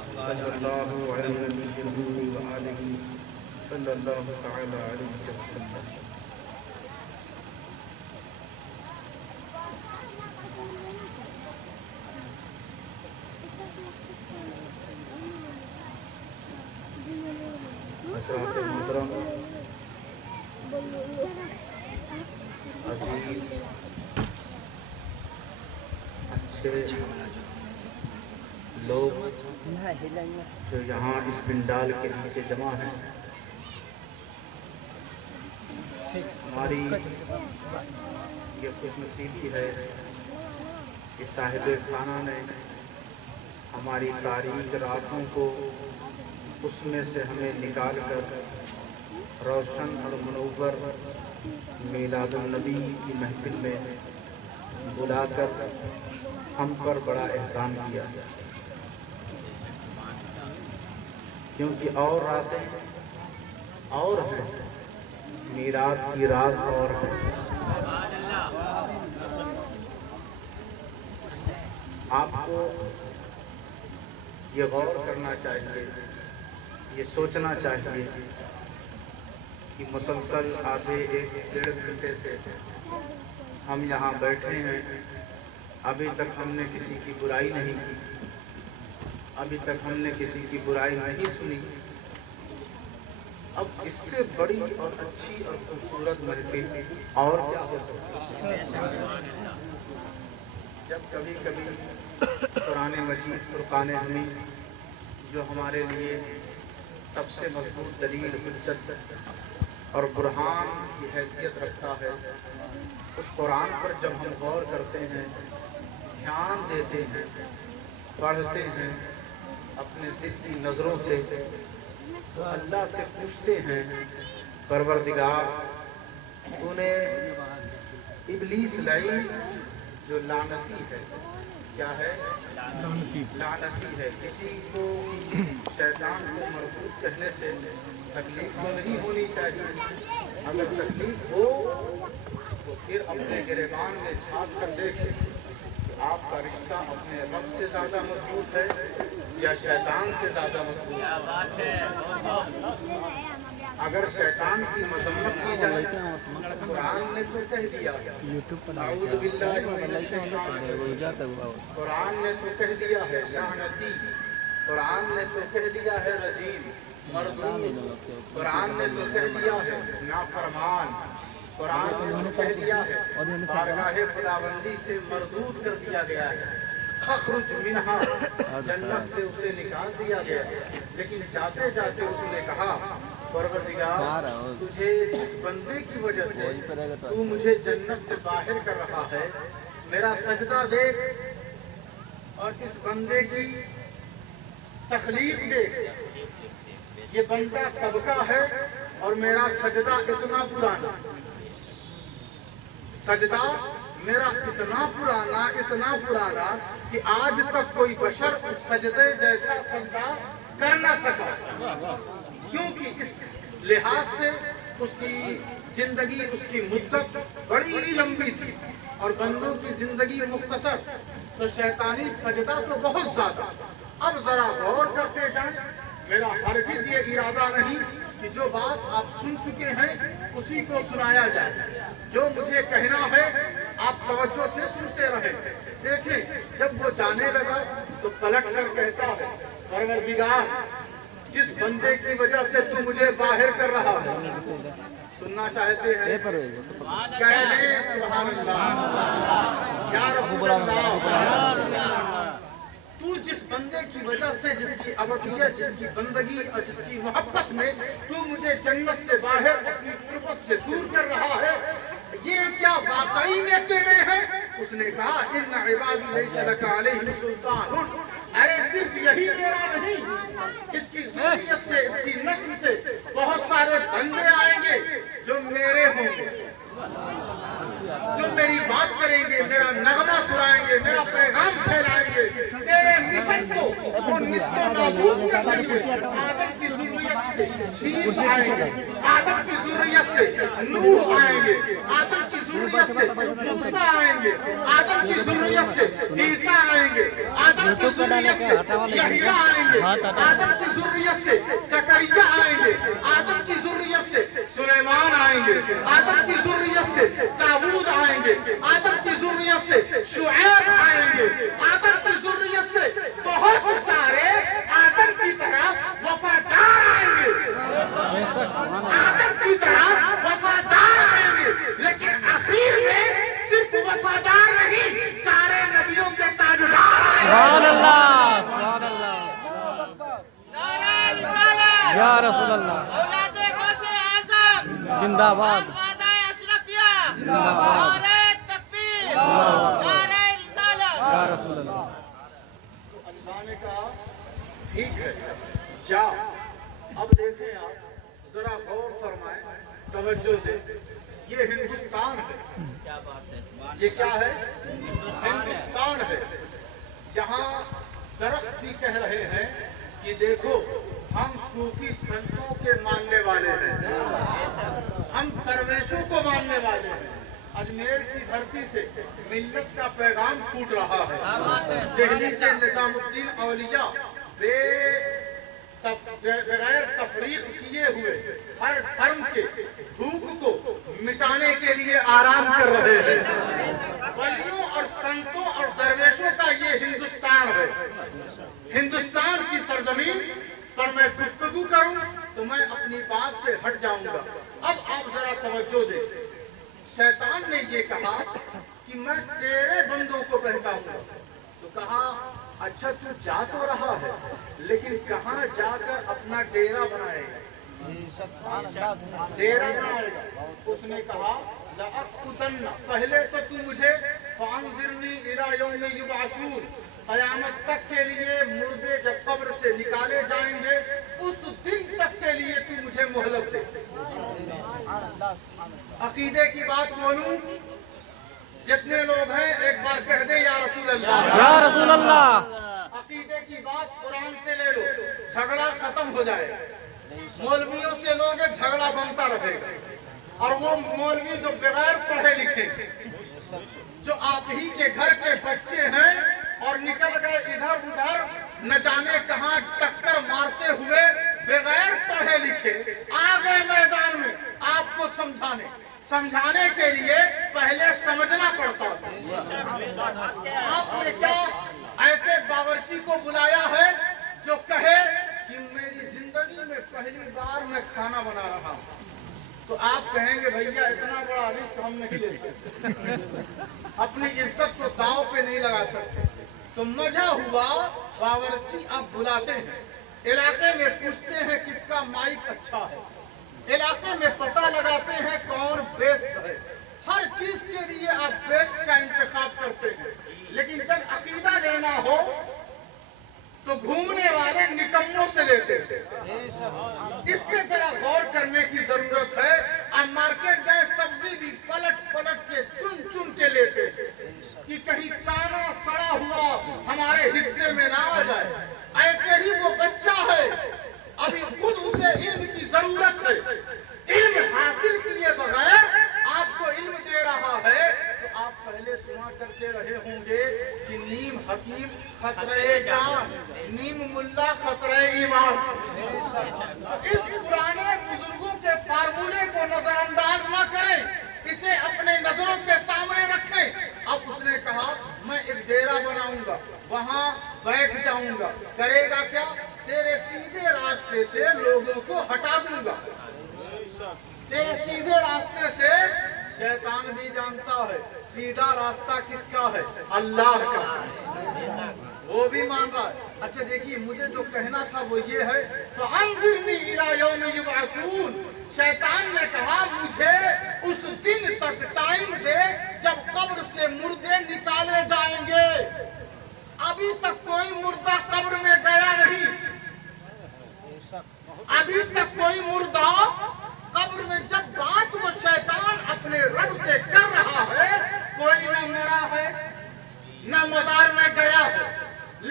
صلی اللہ علیہ وآلہ صلی اللہ تعالی علیہ وسلم۔ حضرات محترم، عزیز، اچھے لوگ جو یہاں اس پنڈال کے نیچے جمع ہیں، ہماری یہ خوش نصیبی ہے کہ صاحب خانہ نے ہماری تاریک راتوں کو اس میں سے ہمیں نکال کر روشن اور منور میلاد النبی کی محفل میں بلا کر ہم پر بڑا احسان کیا، کیونکہ اور راتیں اور ہیں، میلاد کی رات اور ہے۔ آپ کو یہ غور کرنا چاہیے، یہ سوچنا چاہیے کہ مسلسل آدھے ایک ڈیڑھ گھنٹے سے ہم یہاں بیٹھے ہیں، ابھی تک ہم نے کسی کی برائی نہیں کی، ابھی تک ہم نے کسی کی برائی نہیں سنی۔ اب اس سے بڑی اور اچھی اور خوبصورت محفل اور کیا ہو سکتی ہے؟ جب کبھی کبھی قرآن مجید فرقان حمید جو ہمارے لیے سب سے مضبوط دلیل، حجت اور برہان کی حیثیت رکھتا ہے، اس قرآن پر جب ہم غور کرتے ہیں، دھیان دیتے ہیں، پڑھتے ہیں اپنے دل کی نظروں سے، تو اللہ سے پوچھتے ہیں، پروردگار تو نے ابلیس لعین جو لعنتی ہے، کیا ہے؟ لعنتی ہے، کسی کو شیطان کو مردود کہنے سے تکلیف تو نہیں ہونی چاہیے، اگر تکلیف ہو تو پھر اپنے گریبان میں جھانک کر دیکھیں کہ آپ کا رشتہ اپنے رب سے زیادہ مضبوط ہے یا شیطان سے زیادہ مضبوط ہے۔ اگر شیطان کی مذمت کی جائے، قرآن نے تو کہہ دیا، اعوذ باللہ من الشیطان الرجیم، قرآن نے تو کہہ دیا ہے لعنتی، قرآن نے تو کہہ دیا ہے رجیم، مردود، قرآن نے تو کہہ دیا ہے نافرمان، قرآن نے تو کہہ دیا ہے بارگاہ خداوندی سے مردود کر دیا گیا ہے، اخرج منہا، جنت سے اسے نکال دیا گیا، لیکن جاتے جاتے اس نے کہا پروردگار تجھے جس بندے کی وجہ سے تو مجھے جنت سے باہر کر رہا ہے، میرا سجدہ دیکھ اور اس بندے کی تخلیق دیکھ، یہ بندہ کب کا ہے اور میرا سجدہ اتنا پرانا، سجدہ میرا اتنا پرانا کہ آج تک کوئی بشر اس سجدے جیسا سجدہ کر نہ سکا، کیونکہ اس لحاظ سے اس کی زندگی، اس کی مدت بڑی لمبی تھی اور بندوں کی زندگی مختصر، تو شیطانی سجدہ تو بہت زیادہ۔ اب ذرا غور کرتے جائیں، میرا ہرگز یہ ارادہ نہیں کہ جو بات آپ سن چکے ہیں اسی کو سنایا جائے، جو مجھے کہنا ہے آپ توجہ سے سنتے رہیں۔ دیکھیں جب وہ جانے لگا تو پلٹ کر کہتا ہے پروردگار جس بندے کی وجہ سے تو مجھے باہر کر رہا ہے، سننا چاہتے ہیں؟ کہہ دیں سبحان اللہ، یا رسول اللہ، تو جس بندے کی وجہ سے، جس کی عبودیت، جس کی بندگی اور جس کی محبت میں تو مجھے جنت سے باہر اپنی قربت سے دور کر رہا ہے، یہ کیا واقعی میں تیرے ہیں؟ اس نے کہا ان عبادی لیس لک علیہم سلطان، ارے صرف یہی میرا نہیں، اس کی ذریت سے، اس کی نسل سے بہت سارے بندے آئیں گے جو میرے ہوں گے، جو میری بات کریں گے، میرا نغمہ سنائیں گے، میرا پیغام پھیلائیں گے، تیرے مشن کو وہ نسل و نابود کرتے ہوئے آدم کی ذریت سے شیش آئیں گے، آدم کی ذریت سے نوح آئیں گے، آدم کی ذریت سے موسیٰ آئیں گے، آدم کی ذریت سے عیسیٰ آئیں گے، آدم کی ذریت سے یحییٰ آئیں گے، آدم کی ذریت سے زکریا آئیں گے، آدم کی ذریت سے سلیمان آئیں گے، آدم کی ذریت سے داؤد آئیں گے، آدم کی ذریت سے شعیب آئیں گے، آدم کی ذریت سے بہت سارے آدم کی طرح وفادار آئیں گے، آدم کی طرح وفادار آئیں گے، لیکن آخر میں صرف وفادار نہیں، سارے نبیوں کے تاجدار آئیں گے۔ سبحان اللہ، سبحان اللہ، یا رسول اللہ، زندہ باد، زندہ باد، یا رسول اللہ۔ اللہ نے کہا ٹھیک ہے جا، اب دیکھیں آپ ذرا غور فرمائیں، توجہ دیں، یہ ہندوستان ہے، یہ کیا ہے؟ ہندوستان ہے، جہاں درخت بھی کہہ رہے ہیں کہ دیکھو ہم صوفی سنتوں کے ماننے والے ہیں، ہم درویشوں کو ماننے والے ہیں۔ اجمیر کی دھرتی سے ملت کا پیغام پھوٹ رہا ہے، دہلی سے نظام الدین اولیاء بغیر تفریق کیے ہوئے ہر دھرم کے بھوک کو مٹانے کے لیے آرام کر رہے ہیں۔ ولیوں اور سنتوں اور درویشوں کا یہ ہندوستان ہے۔ ہندوستان کی سرزمین پر میں گفتگو کروں تو میں اپنی بات سے ہٹ جاؤں گا۔ اب آپ ذرا توجہ دیں، شیطان نے یہ کہا کہ میں تیرے بندوں کو بہکاؤں گا، تو کہا اچھا تو جا تو رہا ہے لیکن کہاں جا کر اپنا ڈیرا بنائے گا؟ ڈیرا بنائے گا۔ اس نے کہا لَأَقْعُدَنَّ، پہلے تو مجھے فَأَنظِرْنِي إِلَىٰ يَوْمِ يُبْعَثُونَ، قیامت تک کے لیے مردے جب قبر سے نکالے جائیں گے اس دن تک کے لیے تو مجھے مہلت دے۔ عقیدے کی بات بولوں، جتنے لوگ ہیں ایک بار کہہ دیں یا رسول اللہ، یا رسول اللہ۔ عقیدے کی بات قرآن سے لے لو، جھگڑا ختم ہو جائے، مولویوں سے لوگ جھگڑا بنتا رہے گا، اور وہ مولوی جو بغیر پڑھے لکھے جو آپ ہی کے گھر کے بچے ہیں اور نکل گئے ادھر ادھر نہ جانے کہاں ٹکر مارتے ہوئے بغیر پڑھے لکھے آ گئے میدان میں آپ کو سمجھانے کے لیے پہلے سمجھنا پڑتا تھا۔ آپ نے کیا ایسے باورچی کو بلایا ہے جو کہے کہ میری زندگی میں پہلی بار میں کھانا بنا رہا ہوں، تو آپ کہیں گے بھیا اتنا بڑا رسک ہم نہیں لے سکتے، اپنی عزت کو داؤ پہ نہیں لگا سکتے۔ تو مزہ ہوا، باورچی آپ بلاتے ہیں، علاقے میں پوچھتے ہیں کس کا مائک اچھا ہے، علاقے میں پتہ لگاتے ہیں کون بیسٹ ہے، ہر چیز کے لیے آپ بیسٹ کا انتخاب کرتے ہیں، لیکن جب عقیدہ لینا ہو تو گھومنے والے نکموں سے لیتے ہیں۔ اس پہ ذرا غور کرنے کی ضرورت ہے۔ آپ مارکیٹ گئے، سبزی بھی پلٹ پلٹ کے چن چن کے لیتے ہیں کہ کہیں کانا سڑا ہوا ہمارے حصے میں نہ آ جائے۔ ایسے ہی وہ بچہ ہے، ابھی خود اسے علم کی ضرورت ہے، علم حاصل کیے بغیر آپ کو علم دے رہا ہے، تو آپ پہلے سنا کرتے رہے ہوں گے کہ نیم حکیم خطرہ جان، نیم ملا خطرہ ایمان۔ اس پرانے بزرگوں کے فارمولے کو نظر انداز نہ کریں، اسے اپنے نظروں کے سامنے رکھیں۔ اب اس نے کہا میں ایک ڈیرا بناؤں گا، وہاں بیٹھ جاؤں گا، کرے گا کیا؟ تیرے سیدھے راستے سے لوگوں کو ہٹا دوں گا۔ تیرے سیدھے راستے سے شیطان بھی جانتا ہے سیدھا راستہ کس کا ہے، اللہ کا، وہ بھی مان رہا ہے۔ اچھا دیکھیے، مجھے جو کہنا تھا وہ یہ ہے، فَأَنظِرْنِي إِلَىٰ يَوْمِ يُبْعَثُونَ، شیطان نے کہا مجھے اس دن تک ٹائم دے جب قبر سے مردے نکالے جائیں گے۔ ابھی تک کوئی مردہ قبر میں گیا نہیں، ابھی تک کوئی مردہ قبر میں، جب بات وہ شیطان اپنے رب سے کر رہا ہے، کوئی نہ مرا ہے نہ مزار میں گیا ہے،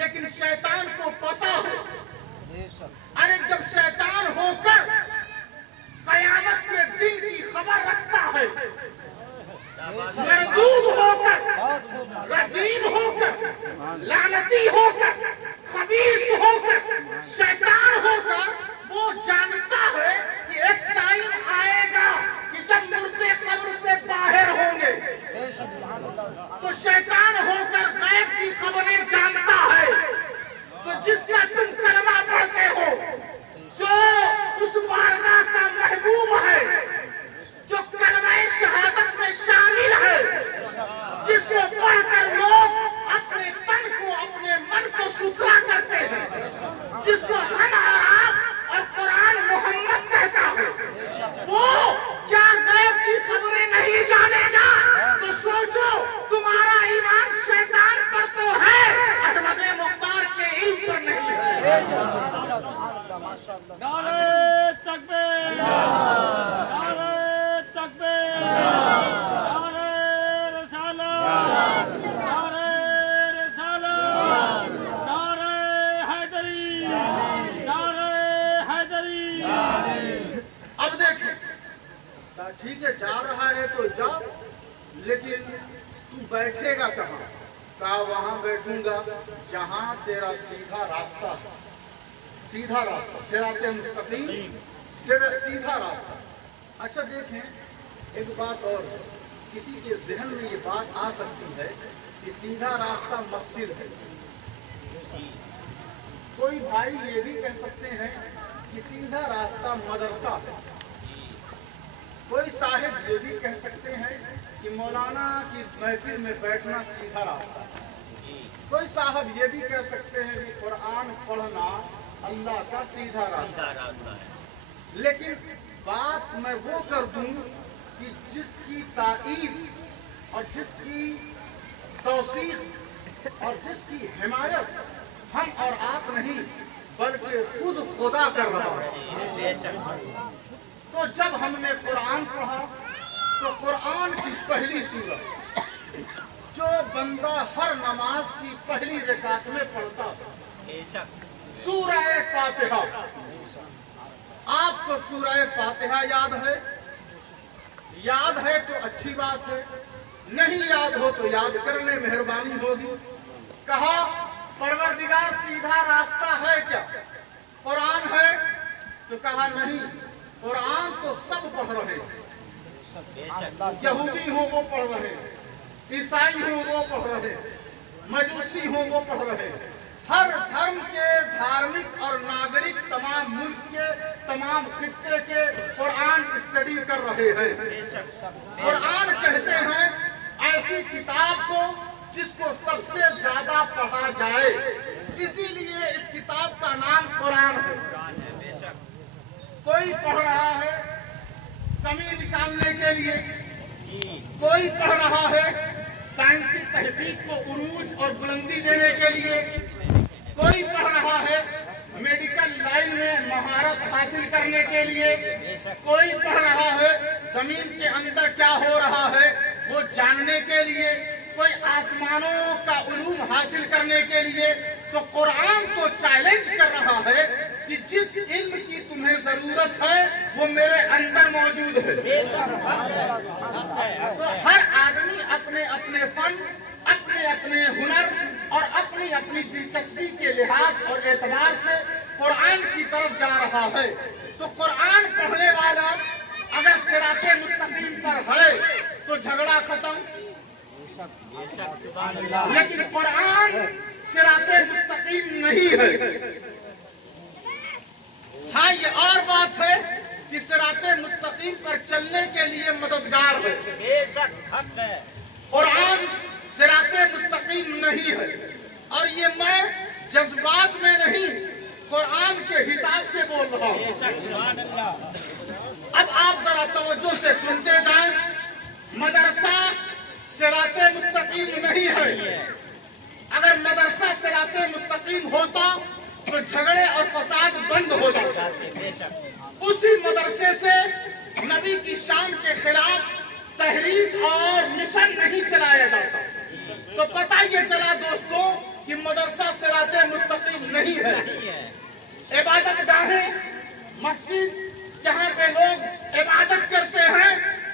لیکن شیطان کو پتہ नारे तकबीर, नारे तकबीर, नारे रिसालत, नारे रिसालत, नारे हैदरी, नारे हैदरी। अब देखें, ठीक है जा रहा है तो जा, लेकिन तू बैठेगा कहाँ? कहा वहां बैठूंगा जहां तेरा सीधा रास्ता है, सीधा रास्ता, सिराते मुस्तकीम, सीधा रास्ता। अच्छा देखें, एक बात और, किसी के जहन में ये बात आ सकती है कि सीधा रास्ता मस्जिद है। कोई भाई ये भी कह सकते हैं कि सीधा रास्ता मदरसा है। कोई साहिब ये भी कह सकते हैं कि मौलाना की महफिल में बैठना सीधा रास्ता है। कोई साहब ये भी कह सकते हैं कि कुरान पढ़ना अल्लाह का सीधा रास्ता है। लेकिन बात मैं वो कर दूं कि जिसकी ताईद और जिसकी तौसीक और जिसकी हिमायत हम और आप नहीं बल्कि खुद खुदा कर रहा है। तो जब हमने कुरान पढ़ा तो कुरान की पहली सूरत जो बंदा हर नमाज की पहली रकात में पढ़ता था, सूरह फातिहा। आपको सूरह फातिहा याद है? याद है तो अच्छी बात है, नहीं याद हो तो याद कर ले, मेहरबानी होगी। कहा परवरदिगार सीधा रास्ता है क्या? कुरान है? तो कहा नहीं, कुरान तो सब पढ़ रहे हैं। यहूदी हो वो पढ़ रहे हैं, ईसाई हो वो पढ़ रहे हैं, मजूसी हो वो पढ़ रहे हैं। हर धर्म के धार्मिक और नागरिक तमाम मुल्क के तमाम खित्ते के कुरान स्टडी कर रहे हैं। कुरान कहते हैं ऐसी किताब को जिसको सबसे ज्यादा पढ़ा जाए, इसीलिए इस किताब का नाम कुरान है। कोई पढ़ रहा है कमी निकालने के लिए, कोई पढ़ रहा है साइंसी तहकीक को उरूज और बुलंदी देने के लिए, कोई पढ़ रहा है मेडिकल लाइन में महारत हासिल करने के लिए, कोई पढ़ रहा है जमीन के अंदर क्या हो रहा है वो जानने के लिए, कोई आसमानों का उलूम हासिल करने के लिए। तो कुरान तो चैलेंज कर रहा है कि जिस इल्म की तुम्हें जरूरत है वो मेरे अंदर मौजूद है। तो हर आदमी अपने अपने फन, अपने अपने हुनर और अपनी अपनी दिलचस्पी के लिहाज और एतबार से कुरान की तरफ जा रहा है। तो कुरान पढ़ने वाला अगर सिराते मुस्तकीम पर है तो झगड़ा खत्म, लेकिन कुरान सिराते मुस्तकीम नहीं है। हाँ, ये और बात है कि सिराते मुस्तकीम पर चलने के लिए मददगार है। कुरान सिराते मुस्तकीम नहीं है। और ये मैं जज्बात में नहीं, कुरान के हिसाब से बोल रहा हूँ। अब आप जरा तवज्जो से सुनते जाएं। मदरसा सिराते मुस्तकीम नहीं है। अगर मदरसा सिराते मुस्तकीम होता तो झगड़े और फसाद बंद हो जाता। उसी मदरसे से नबी की शान के खिलाफ तहरीक और मिशन नहीं चलाया जाता। तो पता ये चला दोस्तों कि मदरसा सिराते मुस्तकीम नहीं है। इबादत गाहें, मस्जिद जहाँ पे लोग इबादत करते हैं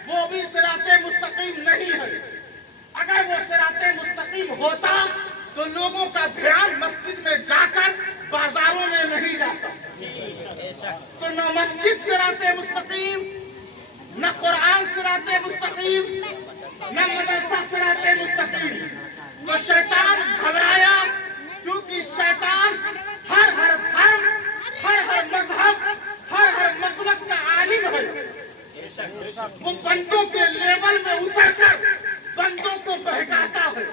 वो भी सिराते मुस्तकीम नहीं है। अगर वो सिराते मुस्तकीम होता तो लोगों का ध्यान मस्जिद में जाकर बाजारों में नहीं जाता। तो न मस्जिद सिराते मुस्तकीम, न कुरान सिराते मुस्तकीम, न मदरसा सिराते मुस्तकीम। तो शैतान घबराया, क्योंकि शैतान हर धर्म, हर मजहब, हर मसलक का आलिम है। वो बंदों के लेवल में उतरकर बंदों को बहकाता है।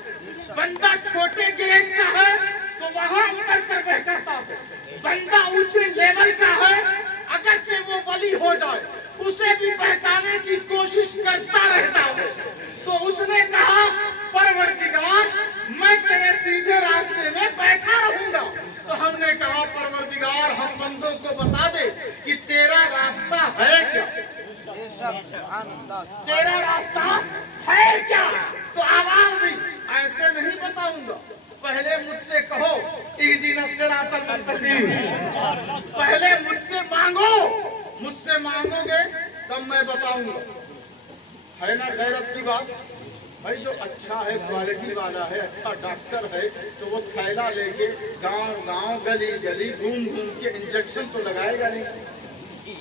बंदा छोटे ग्रेड का है तो वहां उतरकर बहकाता है। बंदा ऊंचे लेवल का है, अगरचे वो वली हो जाए उसे भी बहकाने की कोशिश करता रहता है। तो उसने कहा परवरदिगार मैं तेरे सीधे रास्ते में बैठा रहूंगा। तो हमने ने कहा परवरदिगार हम बंदों को बता दे कि तेरा रास्ता है क्या, तेरा रास्ता है क्या। तो आवाज दी, ऐसे नहीं बताऊंगा, पहले मुझसे कहो इहदिनस सिरातल मुस्तकीम, पहले मुझसे मांगो, मुझसे मांगोगे तब मैं बताऊंगा। है ना गैरत की बात। भाई जो अच्छा है, क्वालिटी वाला है, अच्छा डॉक्टर है, तो वो थैला लेके गांव गांव गली गली घूम घूम के इंजेक्शन तो लगाएगा नहीं।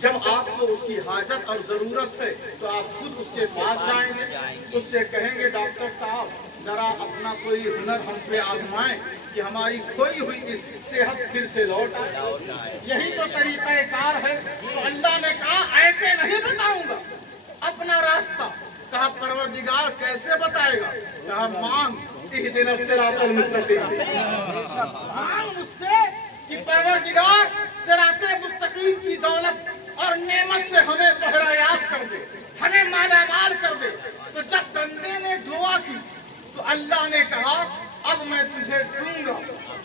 जब आपको उसकी हाजत और जरूरत है तो आप खुद उसके पास जाएंगे, उससे कहेंगे डॉक्टर साहब जरा अपना कोई हुनर हम पे आजमाएं कि हमारी खोई हुई सेहत फिर से लौट आए। यही तो तरीक़ाकार है। तो अल्लाह ने कहा ऐसे नहीं बताऊंगा अपना रास्ता। कहा परवरदिगार कैसे बताएगा। कहा मांग इहदिनस सिरातल मुस्तकीम, मांग मुझसे कि परवरदिगार सिराते मुस्तकीम की दौलत और नेमत से हमें बहरायात कर दे, हमें मालामाल कर दे। तो जब बंदे ने दुआ की तो अल्लाह ने कहा अब मैं तुझे दूंगा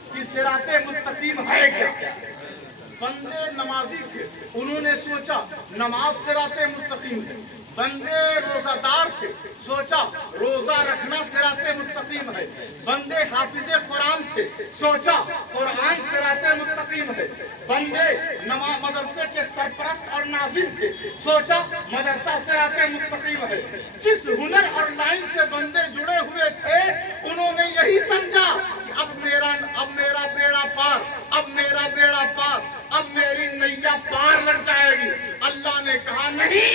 कि सिराते मुस्तकीम है क्या। बंदे नमाजी थे, उन्होंने सोचा नमाज सिराते मुस्तकीम है। बंदे रोजादार थे, सोचा रोजा रखना सिराते मुस्तकीम है। बंदे हाफिजे कुरान थे, सोचा कुरान सिराते मुस्तकीम है। बंदे मदरसे के सरपरस्त और नाज़िम थे, सोचा मदरसा सिराते मुस्तकीम है। जिस हुनर और लाइन से बंदे जुड़े हुए थे उन्होंने यही समझा कि अब मेरा बेड़ा पार, अब मेरा बेड़ा पार, अब मेरी नैया पार लग जाएगी। अल्लाह ने कहा नहीं,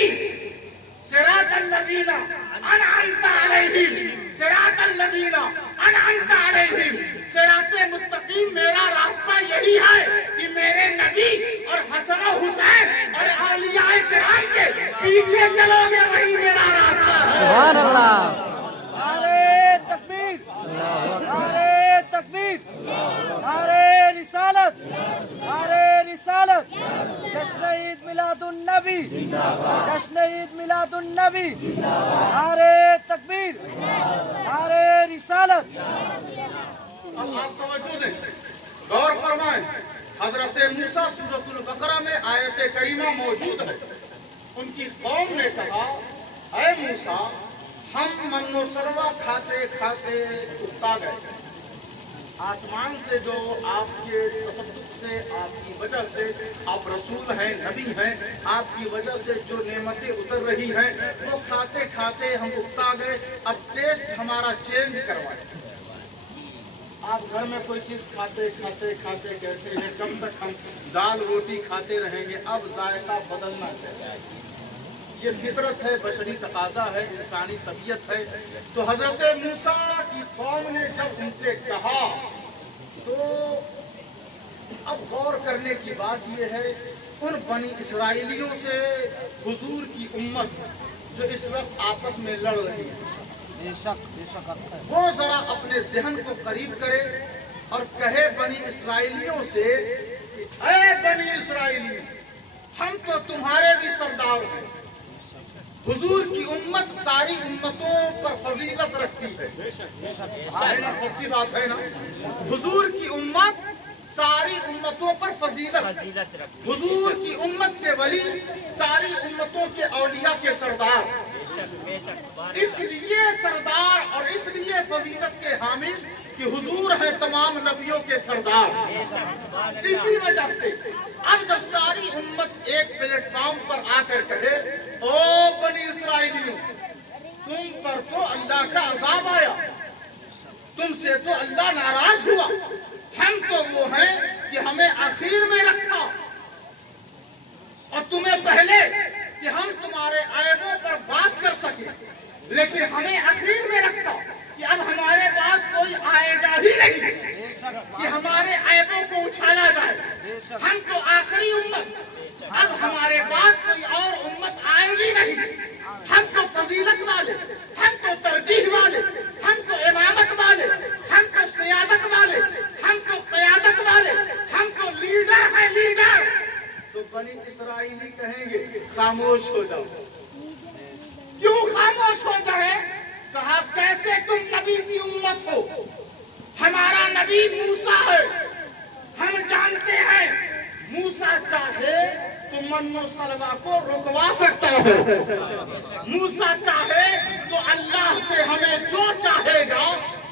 सिरातल लज़ीना अनअमता अलैहिम, सिरातल लज़ीना अनअमता अलैहिम, सिराते मुस्तकीम मेरा रास्ता यही है कि मेरे नबी और हसन और हुसैन और औलियाए किराम के पीछे चलोगे, वही मेरा रास्ता है। सुभान अल्लाह। नारे तकबीर, नारे तकबीर, नारे रिसालत, नारे रिसालत। जश्न ईद मिलादुन नबी, जश्न ईद मिलादुन नबी। नारे तकबीर, नारे रिसालत। अब आप तवज्जो दें, गौर फरमाएं। हजरत मूसा सूरतुल बकरा में आयत करीमा मौजूद है। उनकी कौम ने कहा ऐ मूसा हम मन्नो सलवा खाते खाते उकता गए। आसमान से जो आपके तसद्दुक से, आपकी वजह से, आप रसूल हैं, नबी हैं, आपकी वजह से जो नेमतें उतर रही हैं वो खाते खाते हम उकता गए। अब टेस्ट हमारा चेंज करवाएं। आप घर में कोई चीज खाते खाते खाते कहते हैं कब तक हम दाल रोटी खाते रहेंगे, अब जायका बदलना चाहिए। ये फितरत है, बशरी तकाजा है, इंसानी तबीयत है। तो हजरत मूसा की कौम ने जब उनसे कहा तो अब गौर करने की बात यह है, उन बनी इसराइलियों से हुजूर की उम्मत जो इस वक्त आपस में लड़ रही है, बेशक वो जरा अपने जहन को करीब करे और कहे बनी इसराइलियों से, ऐ बनी इसराइली हम तो तुम्हारे भी सरदार हैं। हुजूर की उम्मत सारी उम्मतों पर फजीलत रखती है ना, सच्ची बात है ना। हुजूर की उम्मत सारी उम्मतों पर फजीलत, हुजूर की उम्मत के वली सारी उम्मतों के औलिया के सरदार, इसलिए सरदार और इसलिए फजीलत के हामिल कि हुजूर है तमाम नबियों के सरदार। इसी वजह से अब जब सारी उम्मत एक प्लेटफॉर्म पर आकर कहे ओ बनी इसराइलियों तुम पर तो अल्लाह का अज़ाब आया, तुमसे तो अल्लाह नाराज हुआ, हम तो वो हैं कि हमें आखिर में रखा और तुम्हें पहले कि हम तुम्हारे ऐबों पर बात कर सके, लेकिन हमें आखिर में रखा कि अब हमारे बाद कोई आएगा ही नहीं कि हमारे ऐबों को उछाला जाए। हम तो आखिरी उम्मत, अब हमारे बाद कोई और उम्मत आएगी नहीं। हम तो फजीलत वाले, हम तो तरजीह वाले, हम तो इमामत वाले, हम तो सियादत वाले, हम तो क़यादत वाले, हम तो लीडर हैं, लीडर। तो बनी इसराइली कहेंगे खामोश हो जाओ। क्यों खामोश हो जाए? कहा कैसे तुम नबी की उम्मत हो, हमारा नबी मूसा है, हम जानते हैं मूसा चाहे तो मन्नो सलवा को रुकवा सकता है, मूसा चाहे तो अल्लाह से हमें जो चाहेगा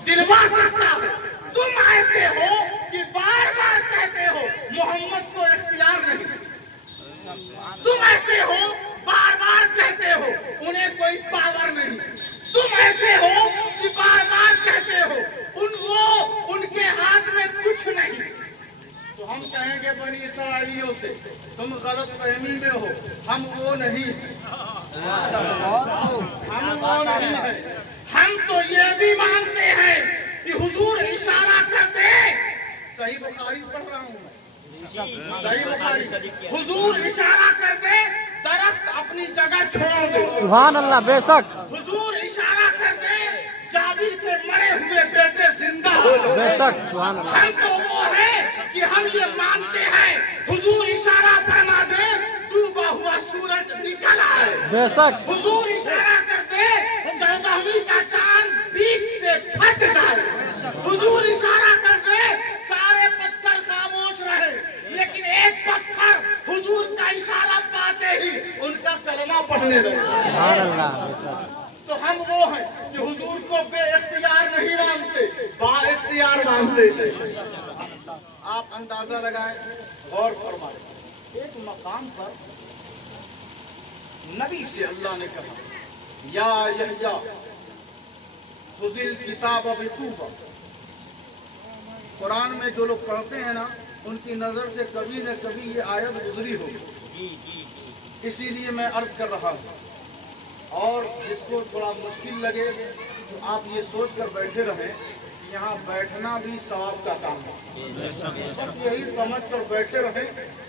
दिलवा सकता है। तुम ऐसे हो कि बार बार कहते हो मोहम्मद को इख्तियार नहीं, तुम ऐसे हो बार बार कहते हो उन्हें कोई पावर नहीं, तुम ऐसे हो कि बार बार कहते हो उनके हाथ में कुछ नहीं। तो हम कहेंगे बनी इसराइलियों से तुम गलत फहमी में हो, हम वो नहीं, हम वो नहीं है। हम तो ये भी मानते हैं कि हुजूर इशारा कर दे, सही बुखारी पढ़ रहा हूँ मैं, सही बुखारी, हुजूर इशारा कर दे दरख्त अपनी जगह छोड़ दे, सुभान अल्लाह, बेशक हुजूर इशारा कर दे जाबिर के मरे हुए बेटे जिंदा हो जाए, बेशक सुभान अल्लाह। हम तो वो है कि हम ये मानते हैं हुजूर इशारा फरमा दे डूबा हुआ सूरज निकल आए, बेशक हुजूर इशारा कर दे 14वीं का चांद बीच से फट जाए, हुजूर इशारा कर दे सारे पत्थर खामोश रहे, लेकिन एक पत्थर हुजूर का इशारा पाते ही उनका कलमा पढ़ने लगे। सुभान अल्लाह, बेशक तो हम वो हैं कि हुजूर को बेइख्तियार नहीं मानते, बाइख्तियार मानते थे। आप अंदाजा लगाएं और फरमाएं, एक मकाम पर नबी से अल्लाह ने कहा या यहया खुज़िल किताब बिक़ुव्वा। कुरान में जो लोग पढ़ते हैं ना उनकी नजर से कभी न कभी ये आयत गुजरी होगी, इसीलिए मैं अर्ज कर रहा हूँ। और जिसको थोड़ा मुश्किल लगे तो आप ये सोच कर बैठे रहें कि यहाँ बैठना भी सवाब का काम है, बस यही समझ कर बैठे रहें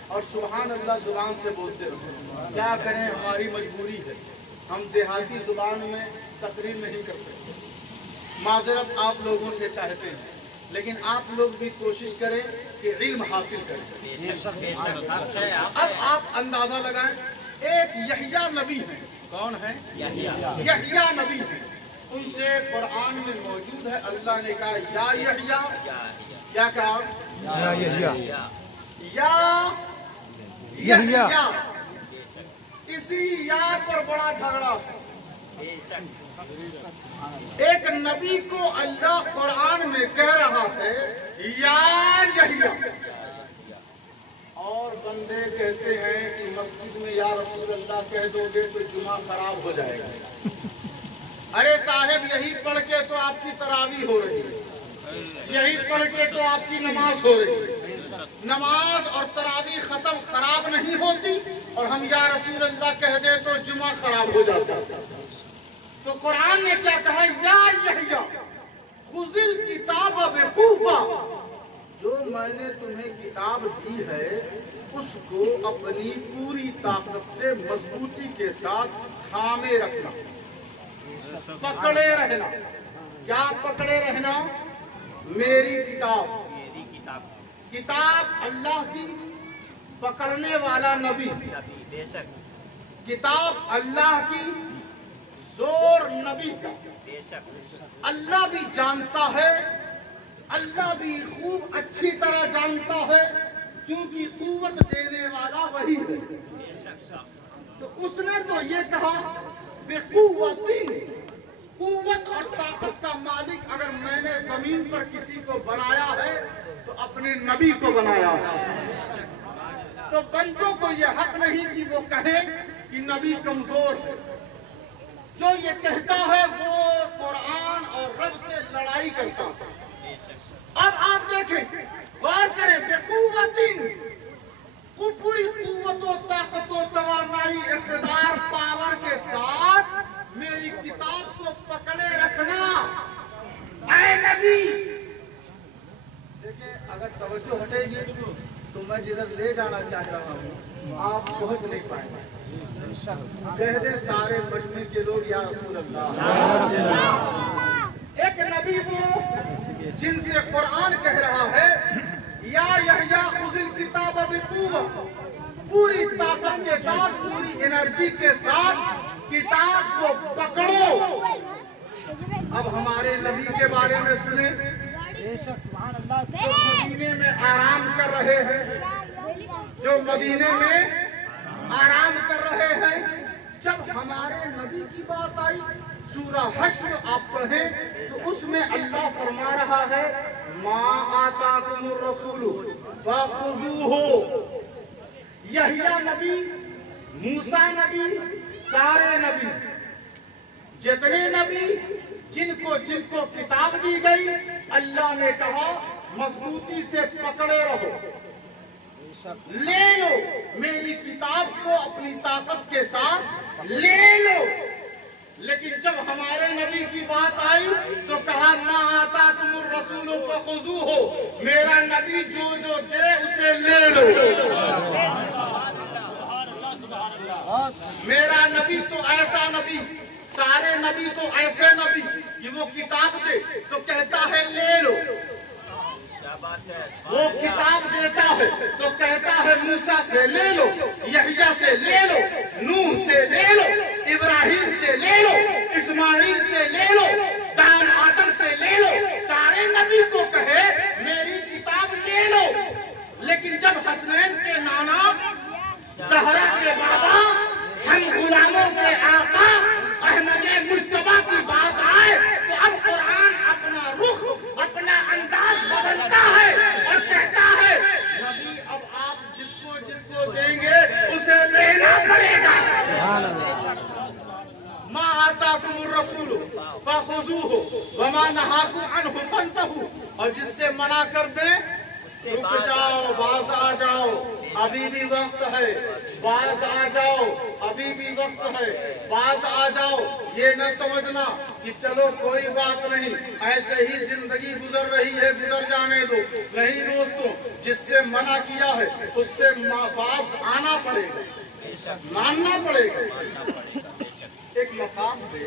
और सुभान अल्लाह जुबान से बोलते रहें। क्या करें, हमारी मजबूरी है, हम देहाती जुबान में तकरीर नहीं कर सकते, माजरत आप लोगों से चाहते हैं, लेकिन आप लोग भी कोशिश करें कि इल्म हासिल करें। अब आप अंदाजा लगाएं, एक यहया नबी है, कौन है? यहया नबी है, उनसे कुरान में मौजूद है, अल्लाह ने कहा या यहया, क्या कहा? या यहया, या यहया। इसी या पर बड़ा झगड़ा है। एक नबी को अल्लाह कुरान में कह रहा है या यहया, और बंदे कहते हैं कि मस्जिद में या रसूल अल्लाह कह दोगे तो जुमा खराब हो जाएगा। अरे साहब, यही पढ़ के तो आपकी तरावी हो रही है, यही पढ़ के तो आपकी नमाज हो रही है। नमाज और तरावी खत्म खराब नहीं होती और हम या रसूल अल्लाह कह दे तो जुमा खराब हो जाता। तो कुरान ने क्या कहा? या यहया खुज़िल किताब बिक़ुव्वा, जो मैंने तुम्हें किताब दी है उसको अपनी पूरी ताकत से मजबूती के साथ थामे रखना, पकड़े रहना। क्या पकड़े रहना? मेरी किताब, किताब अल्लाह की, पकड़ने वाला नबी, किताब अल्लाह की, जोर नबी का। अल्लाह भी जानता है, अल्लाह भी खूब अच्छी तरह जानता है, क्योंकि कुव्वत देने वाला वही है। तो उसने तो ये कहा बेकुव्वतिन, कुव्वत और ताकत का मालिक अगर मैंने जमीन पर किसी को बनाया है तो अपने नबी को बनाया है। तो बंदों को यह हक नहीं कि वो कहे कि नबी कमजोर है। जो ये कहता है वो कुरान और रब से लड़ाई करता है। अब आप देखें, गौर करें, बेकुव्वतिन, पूरी कुव्वतों ताकतों तवानाई इक़्तिदार पावर के साथ मेरी किताब को पकड़े रखना। ऐ नबी, देखिए अगर तवज्जो हटेगी तो मैं जिधर ले जाना चाह रहा हूँ आप पहुँच नहीं पाएंगे। कह दे सारे मजमे के लोग या रसूल अल्लाह। एक नबी वो जिनसे कुरान कह रहा है या यहया खुज़िल किताब बिक़ुव्वा, पूरी ताकत के साथ, पूरी एनर्जी के साथ किताब को पकड़ो। अब हमारे नबी के बारे में सुने, जो मदीने में आराम कर रहे हैं, जो मदीने में आराम कर रहे हैं, जब हमारे नबी की बात आई, सूरा हश्र आप पढ़ें तो उसमें अल्लाह फरमा रहा है, मा आताकुमुर रसूलु फखुज़ूहु। यहिया नबी, मूसा नबी, सारे नबी, जितने नबी जिनको जिनको किताब दी गई, अल्लाह ने कहा मजबूती से पकड़े रहो, ले लो मेरी किताब को अपनी ताकत के साथ ले लो। लेकिन जब हमारे नबी की बात आई तो कहा मा आताकुमुर रसूलु फखुज़ूहु, मेरा नबी जो जो दे उसे ले लो। मेरा नबी तो ऐसा नबी, सारे नबी तो ऐसे नबी कि वो किताब दे तो कहता है ले लो, वो किताब देता है तो कहता है मूसा से ले लो, यहिया से ले लो, नूह से ले लो, इब्राहिम से ले लो, इस्माइल से ले लो, दान आदम से ले लो। सारे नबी को कहे मेरी किताब ले लो। लेकिन जब हसनैन के नाना, ज़हरा के बाबा, हम गुलामों के आका अहमद मुस्तफा की बात आए तो अब कुरान अपना रुख, अपना अंदाज बदलता है और कहता है नबी अब आप जिसको जिसको देंगे उसे लेना पड़ेगा। मा आताकुमुर रसूलु फखुज़ूहु वमा नहाकुम अन्हु फंतहु। और जिससे मना कर दे रुक जाओ, बाज आ जाओ, अभी भी वक्त है, बाज आ जाओ, अभी भी वक्त है, बाज आ जाओ। ये न समझना कि चलो कोई बात नहीं, ऐसे ही जिंदगी गुजर रही है, गुजर जाने दो। नहीं दोस्तों, जिससे मना किया है उससे बाज आना पड़ेगा, मानना पड़ेगा। एक मकाम पे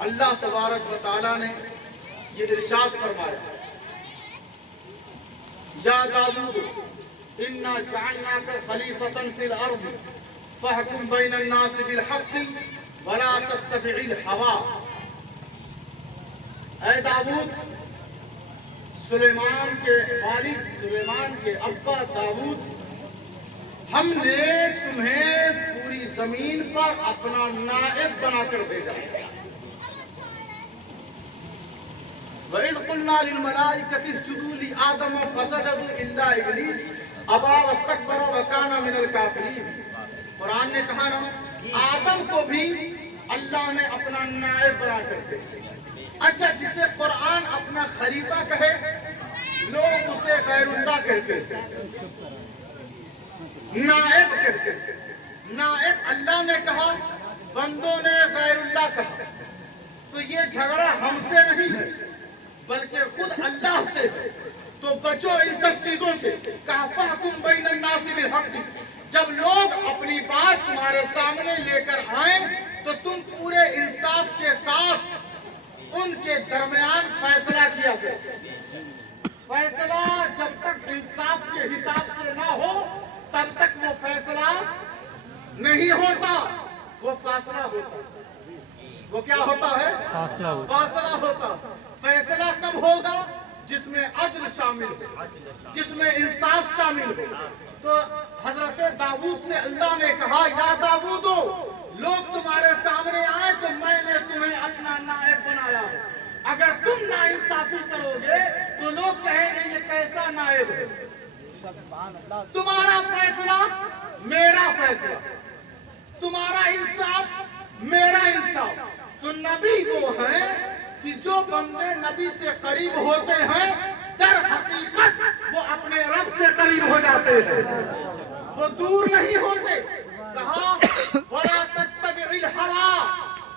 अल्लाह तबारक व तआला ने ये इरशाद फरमाया, या दाऊद इन्ना जअलनाका खलीफतन फिल अर्द फहकुम बैनन नास बिल हक़्क़ि वला तत्तबिइल हवा। ऐ दाऊद, सुलेमान के वालिद, सुलेमान के अब्बा दाऊद, हमने तुम्हें पूरी जमीन पर अपना नायब बनाकर भेजा। वइज़ क़ुलना लिल मलाइकति इसजुदू लि आदम फसजदू इल्ला इब्लीस अबा वस्तकबरा व काना मिनल काफिरीन। कुरान ने कहा ना, आदम को भी अल्लाह ने अपना नायब बना कर भेजा। अच्छा, जिसे कुरान अपना खलीफा कहे, लोग उसे गैरुल्लाह कहते थे, नायब कहते थे। नायब अल्लाह ने कहा, बंदों ने गैरुल्लाह कहा। तो ये झगड़ा हमसे नहीं है बल्कि खुद अल्लाह से है। तो बचो इन सब चीजों से। कहा फहकुम बैनन नास बिल हक़्क़ि, जब लोग अपनी बात तुम्हारे सामने लेकर आए तो तुम पूरे इंसाफ के साथ उनके दरमियान फैसला किया करो। फैसला जब तक इंसाफ के हिसाब से ना हो तब तक वो फैसला नहीं होता, वो फासला होता। वो क्या होता है? फासला होता। फैसला कब होगा? जिसमें अदल शामिल हो, जिसमें इंसाफ शामिल हो। तो हजरत दाऊद से अल्लाह ने कहा, या दाऊदो, लोग तुम्हारे सामने आए तो मैंने तुम्हें अपना नायब बनाया है। अगर तुम नाइंसाफी करोगे तो लोग कहेंगे ये कैसा नायब है। तुम्हारा फैसला मेरा फैसला, तुम्हारा इंसाफ मेरा इंसाफ। तो नबी वो है कि जो बंदे नबी से करीब होते हैं, दर हकीकत वो अपने रब से करीब हो जाते हैं, वो दूर नहीं होते। कहा वला तत्तबिइल हवा।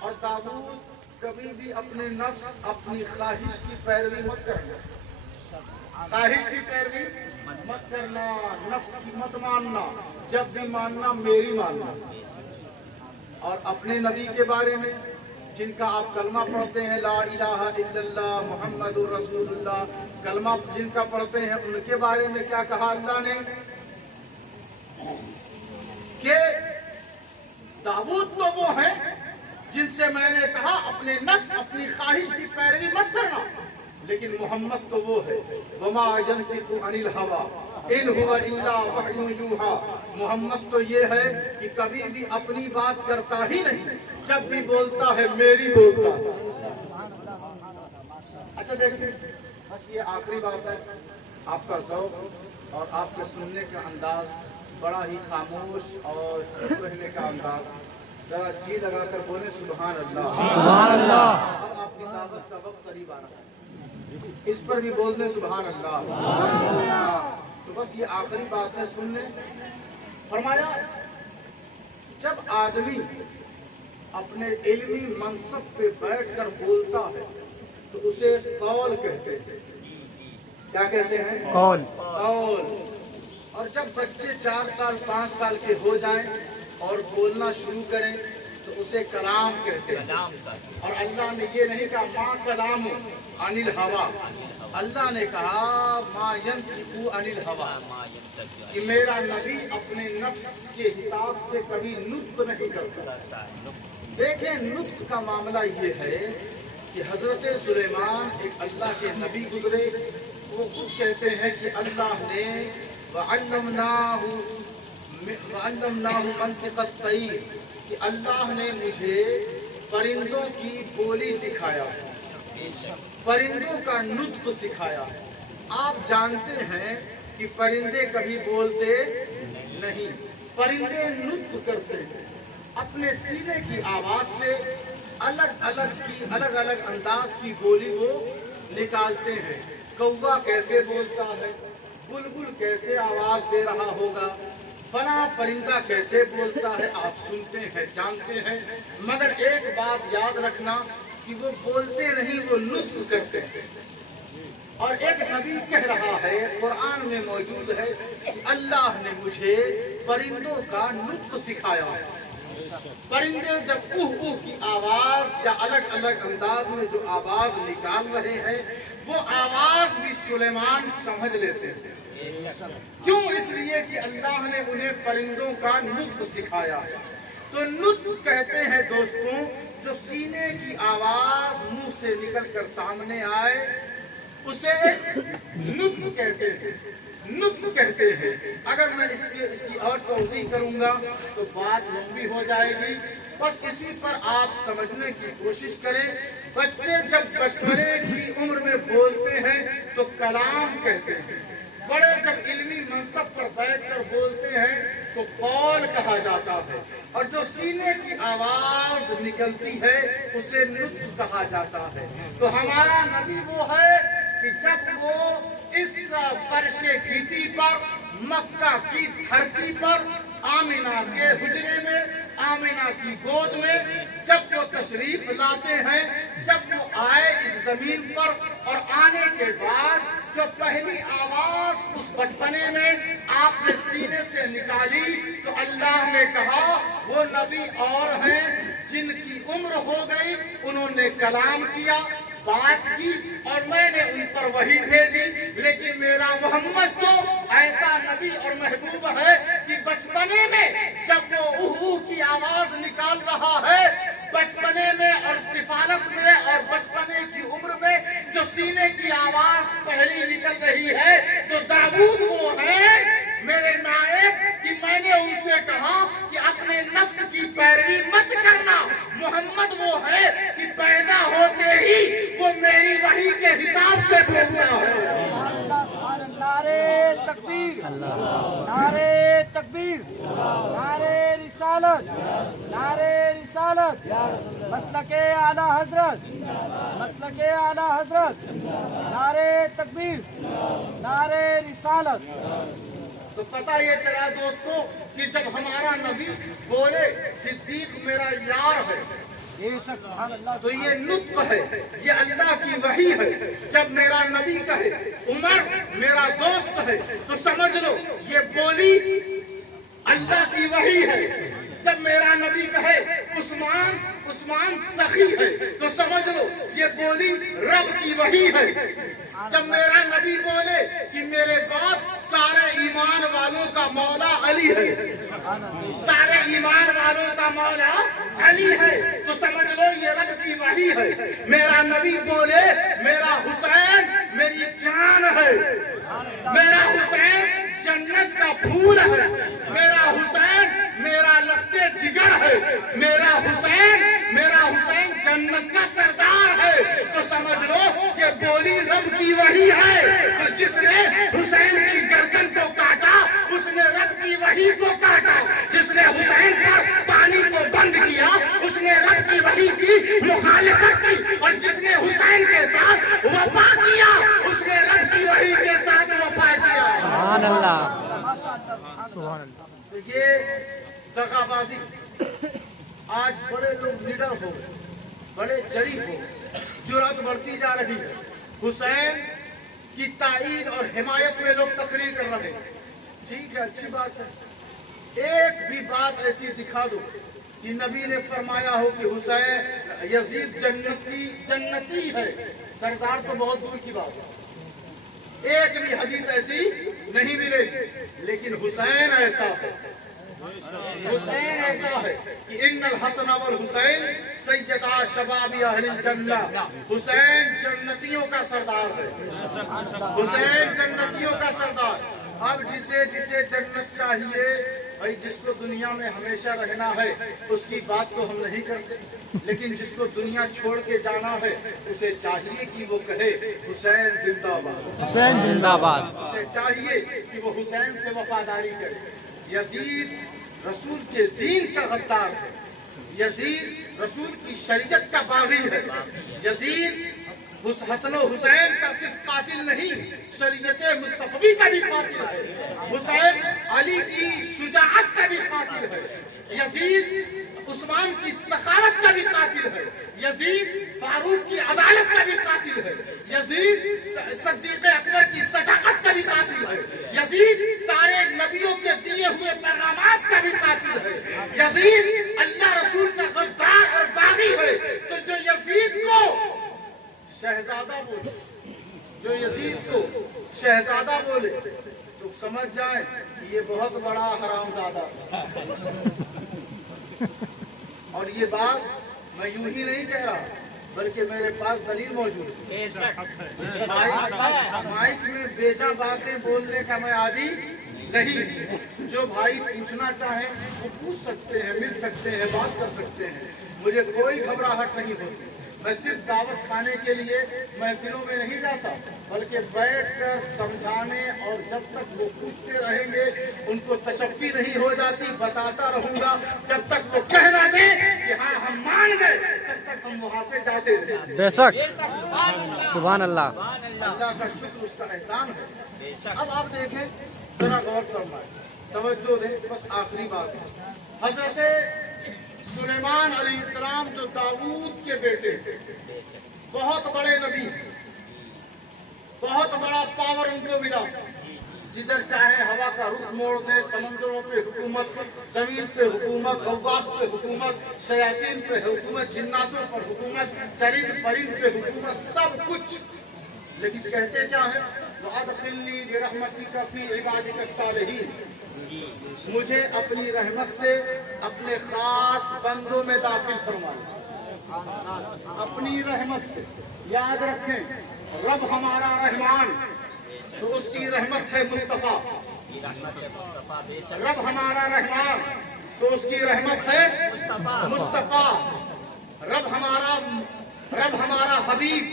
और दाऊद, कभी भी अपने नफ्स, अपनी ख्वाहिश की पैरवी मत करना। ख्वाहिश की पैरवी मत करना, नफ्स की मत मानना। जब भी मानना मेरी मानना। और अपने नबी के बारे में जिनका आप कलमा पढ़ते हैं, ला इलाहा इल्लल्लाह मुहम्मदुर रसूलुल्लाह, कलमा जिनका पढ़ते हैं, उनके बारे में क्या कहा अल्लाह ने कि दाऊद तो वो है जिनसे मैंने कहा अपने नफ्स, अपनी ख्वाहिश की पैरवी मत करना, लेकिन मोहम्मद तो वो है, वमा यंतिकु अनिल हवा इन हुवा इल्ला वह्युन यूहा। मोहम्मद तो ये है कि कभी भी अपनी बात करता ही नहीं, जब भी बोलता है मेरी बोलता है। अच्छा देखिए, बस ये आखिरी बात है, आपका ज़ौक़ और आपके सुनने का अंदाज बड़ा ही खामोश और चुप रहने का अंदाज, जरा जी लगाकर बोले सुभान अल्लाह। सुभान अल्लाह। अब आपकी दावत का वक्त करीब आ रहा है, इस पर भी बोल दें सुभान अल्लाह। तो बस ये आखिरी बात है, सुन लें। फरमाया जब आदमी अपने इल्मी मनसब पे बैठकर बोलता है तो उसे कौल कहते हैं। क्या कहते हैं? कौल। कौल। और जब बच्चे 4 साल 5 साल के हो जाएं और बोलना शुरू करें तो उसे कलाम कहते हैं। और अल्लाह ने ये नहीं कहा माँ कलाम अनिल हवा, अल्लाह ने कहा माँ यंतिकु अनिल हवा, कि मेरा नबी अपने नफ्स के हिसाब से कभी नुत्क नहीं करता। देखें, नुत्क का मामला ये है कि हजरत सुलेमान एक अल्लाह के नबी गुजरे, वो खुद कहते हैं कि अल्लाह ने वअल्लमनाहु मंतिक़त तैर, कि अल्लाह ने मुझे परिंदों की बोली सिखाया, परिंदों का नुत्क सिखाया। आप जानते हैं कि परिंदे कभी बोलते नहीं, परिंदे नुत्क करते हैं, अपने सीने की आवाज से अलग अलग अंदाज की बोली वो निकालते हैं। कौवा कैसे बोलता है, बुलबुल कैसे आवाज दे रहा होगा, फला परिंदा कैसे बोलता है, आप सुनते हैं, जानते हैं। मगर एक बात याद रखना कि वो बोलते नहीं, वो नुत्क करते हैं। और एक नबी कह रहा है, कुरान में मौजूद है कि अल्लाह ने मुझे परिंदों का नुत्क सिखाया है। परिंदे जब उह की आवाज या अलग अलग अंदाज में जो आवाज निकाल रहे हैं, वो आवाज भी सुलेमान समझ लेते हैं। क्यों? इसलिए कि अल्लाह ने उन्हें परिंदों का नुत्क सिखाया। तो नुत्क कहते हैं दोस्तों, जो सीने की आवाज मुंह से निकलकर सामने आए उसे नुत्क कहते हैं, नुत्क कहते हैं। अगर मैं इसकी और तौज़ीह करूंगा तो बात लंबी हो जाएगी, बस इसी पर आप समझने की कोशिश करें। बच्चे जब बचपने की उम्र में बोलते हैं तो कलाम कहते हैं, बड़े जब इल्मी मनसब पर बैठकर बोलते हैं तो कौल कहा जाता है, और जो सीने की आवाज निकलती है उसे नुत्क कहा जाता है। तो हमारा नबी वो है कि जब वो इस फर्शे खीती पर, मक्का की धरती पर, आमिना के हुजरे में, आमिना की गोद में जब वो तशरीफ लाते हैं, जब वो आए इस जमीन पर, और आने के बाद जो पहली आवाज उस बचपने में आपने सीने से निकाली तो अल्लाह ने कहा वो नबी और हैं जिनकी उम्र हो गई, उन्होंने कलाम किया, बात की, और मैंने उन पर वही भेजी। लेकिन मेरा मोहम्मद तो ऐसा नबी और महबूब है कि बचपने में जब वो उह की आवाज निकाल रहा है, बचपने में और तिफालत में और बचपने की उम्र में जो सीने की आवाज पहली निकल रही है, तो दाऊद वो है मेरे नायब कि मैंने उनसे कहा कि अपने नफ्स की पैरवी मत करना। मोहम्मद वो है कि पैदा होते ही वो मेरी वही के हिसाब से बोलता है। नारे तकबीर, नारे तकबीर, नारे रिसालत, नारे रिसालत, मसलके आला हजरत, मसलके आला हजरत, नारे तकबीर, नारे रिसालत। तो पता ये चला दोस्तों कि जब हमारा नबी बोले सिद्दीक मेरा यार है, तो ये नुत्क है, ये अल्लाह की वही है। जब मेरा नबी कहे उमर मेरा दोस्त है तो समझ लो ये बोली अल्लाह की वही है। जब मेरा नबी कहे उस्मान सखी है तो समझ लो ये बोली रब की वही है। जब मेरा नबी बोले कि मेरे बाद सारे ईमान वालों का मौला अली है, सारे ईमान वालों का मौला अली है, तो समझ लो ये रब की वही है। मेरा नबी बोले मेरा हुसैन मेरी जान है, मेरा हुसैन जन्नत का फूल है, मेरा हुसैन मेरा लफ्ते जिगर है, मेरा हुसैन जन्नत का सरदार है। तो समझ लो कि बोली रब की वही है। तो जिसने हुसैन की गर्दन को काटा उसने रब की वही को काटा, जिसने हुसैन पर पानी को बंद किया उसने रब की वही की मुखालिफत की, और जिसने हुसैन के साथ वफा किया उसने रब की वही के साथ वफा किया। सुभान अल्लाह। सुभान अल्लाह। ये दगाबाजी, आज बड़े लोग निडर हो गए, बड़े जरी हो गए, जुर्रत बढ़ती जा रही है। हुसैन की ताईद और हिमायत में लोग तकरीर कर रहे हैं, ठीक है, अच्छी बात है। एक भी बात ऐसी दिखा दो कि नबी ने फरमाया हो कि हुसैन यजीद जन्नती है, सरदार तो बहुत दूर की बात है। एक भी हदीस ऐसी नहीं मिलेगी, लेकिन हुसैन ऐसा है, हुसैन ऐसा है कि इन्नल हसन वल हुसैन सैयदा शबाबी अहलिल जन्नह, हुसैन जन्नतियों का सरदार है, हुसैन जन्नतियों का सरदार। अब जिसे जिसे जन्नत चाहिए भाई, जिसको दुनिया में हमेशा रहना है उसकी बात तो हम नहीं करते, लेकिन जिसको दुनिया छोड़ के जाना है उसे चाहिए कि वो कहे हुसैन जिंदाबाद, हुसैन जिंदाबाद। उसे चाहिए कि वो हुसैन से वफादारी करे। यजीद रसूल के दीन का गद्दार है, यजीद रसूल की शरीयत का बागी है, यजीद हसन हुसैन का सिर्फ कातिल नहीं, शरीयत मुस्तफवी का भी कातिल है, हुसैन अली की शुजाअत का भी कातिल है, यजीद उस्मान की सखावत का भी कातिल है, यजीद फारूक की अदालत का भी कातिल है, यजीद सद्दीक़ अकबर की सदाकत का भी कातिल है, यजीद सारे नबियों के दिए हुए पैगामात का भी कातिल है, यजीद अल्लाह रसूल का गद्दार और बागी है। तो जो यजीद को शहजादा बोले, जो यजीद को शहजादा बोले तो समझ जाए कि ये बहुत बड़ा हरामजादा है। और ये बात मैं यूं ही नहीं कह रहा, बल्कि मेरे पास दलील मौजूद है। माइक में बेजा बातें बोलने का मैं आदी नहीं। जो भाई पूछना चाहे वो पूछ सकते हैं, मिल सकते हैं, बात कर सकते हैं, मुझे कोई घबराहट नहीं होती। मैं सिर्फ दावत खाने के लिए महफिलों में नहीं जाता, बल्कि बैठकर समझाने, और जब तक वो पूछते रहेंगे उनको तशफ़ी नहीं हो जाती बताता रहूंगा, जब तक वो कह ना दे कि हाँ हम मान गए तब तक हम वहां से जाते रहे। बेशक। सुभान अल्लाह। अल्लाह का शुक्र, उसका एहसान है। अब आप देखें, जरा गौर फरमाएं, तवज्जो दें, बस आखिरी बात है। हजरत सुलेमान अलैहिस्सलाम जो दाऊद के बेटे थे, बहुत बड़े नबी, बहुत बड़ा पावर उनको मिला, जिधर चाहे हवा का रुख मोड़ दे, समंदरों पे हुकूमत, जमीन पे हुकूमत, गव्वास पे हुकूमत, शयातीन पे हुकूमत, जिन्नातों पर हुकूमत, चरिंद परिंद पे हुकूमत, सब कुछ। लेकिन कहते क्या है, वअदखिलनी बिरहमतिका फी इबादिका सालिहीन, मुझे अपनी रहमत से अपने खास बंदों में दाखिल फरमाए, अपनी रहमत से। याद रखें, रब हमारा रहमान, तो उसकी रहमत है मुस्तफा। रब हमारा रहमान, तो उसकी रहमत है मुस्तफा। रब हमारा हबीब,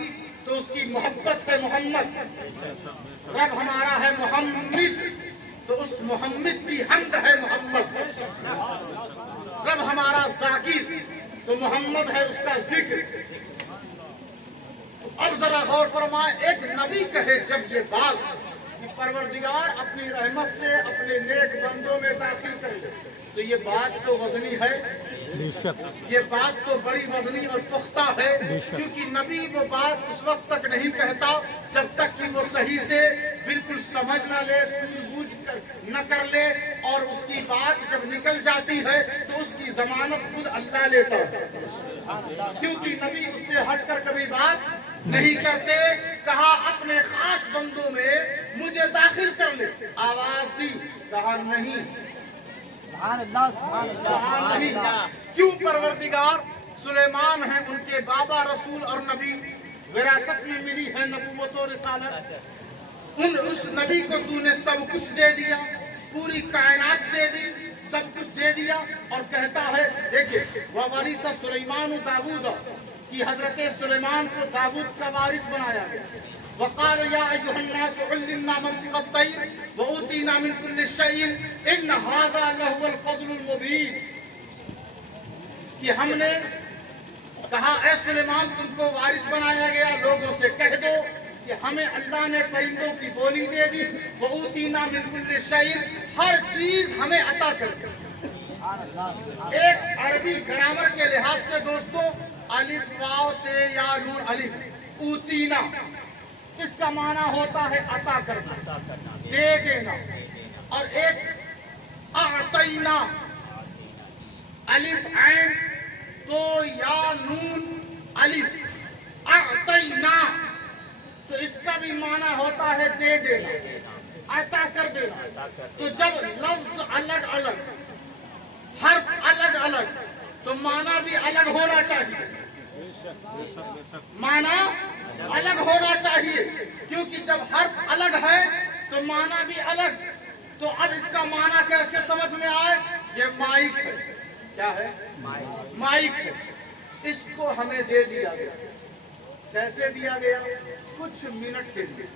तो उसकी मोहब्बत है मोहम्मद। रब हमारा है मोहम्मद, तो उस मोहम्मद की हम्द है मोहम्मद। रब हमारा जाकिर, तो मोहम्मद है उसका जिक्र। अब जरा गौर फरमाए, एक नबी कहे जब ये बात कि परवरदिगार अपनी रहमत से अपने नेक बंदों में दाखिल कर ले, तो ये बात तो वजनी है, ये बात तो बड़ी वजनी और पुख्ता है। क्योंकि नबी वो बात उस वक्त तक नहीं कहता जब तक कि वो सही से बिल्कुल समझ ना ले, सूझबूझ न कर ले, और उसकी बात जब निकल जाती है तो उसकी जमानत खुद अल्लाह लेता है। क्योंकि नबी उससे हटकर कभी बात نہیں کرتے. کہا اپنے خاص بندوں میں مجھے داخل کر لے. آواز دی, کہا نہیں. نہیں. کیوں؟ پروردگار سلیمان ہیں, ان کے بابا رسول اور نبی, وراثت میں ملی ہے نبوت و رسالت. اس نبی کو تو نے سب کچھ دے دیا, پوری کائنات دے دی, سب کچھ دے دیا, اور کہتا ہے دیکھیں وَوَرِثَ سُلَيْمَانُ دَاوُودَ کہ حضرت سلیمان کو داؤد کا وارث بنایا گیا. وقال يا أيها الناس علمنا منطق الطير وأوتينا من كل شيء إن هذا لهو الفضل المبين. کہ ہم نے کہا اے سلیمان تم کو وارث بنایا گیا, لوگوں سے کہہ دو کہ ہمیں اللہ نے پرندوں کی بولی دے دی, وَأُوتِينَا مِن كُلِّ شَيْءٍ, ہر چیز ہمیں عطا کر دی. ایک عربی گرامر کے لحاظ سے دوستو, الف واو تے یا نون الف, اوتینا, اس کا معنی ہوتا ہے عطا کرنا, دے دینا. اور ایک اعطینا, الف عین تو یا نون الف, اعطینا, تو اس کا بھی معنی ہوتا ہے دے دینا, عطا کر دینا. تو جب لفظ الگ الگ, حرف الگ الگ, تو معنی بھی الگ ہونا چاہیے. معنی الگ ہونا چاہیے, کیونکہ جب حرف الگ ہے تو معنی بھی الگ. تو اب اس کا معنی کیسے سمجھ میں آئے؟ یہ مائک ہے. کیا ہے؟ مائک ہے. اس کو ہمیں دے دیا گیا. کیسے دیا گیا؟ کچھ منٹ کے لیے,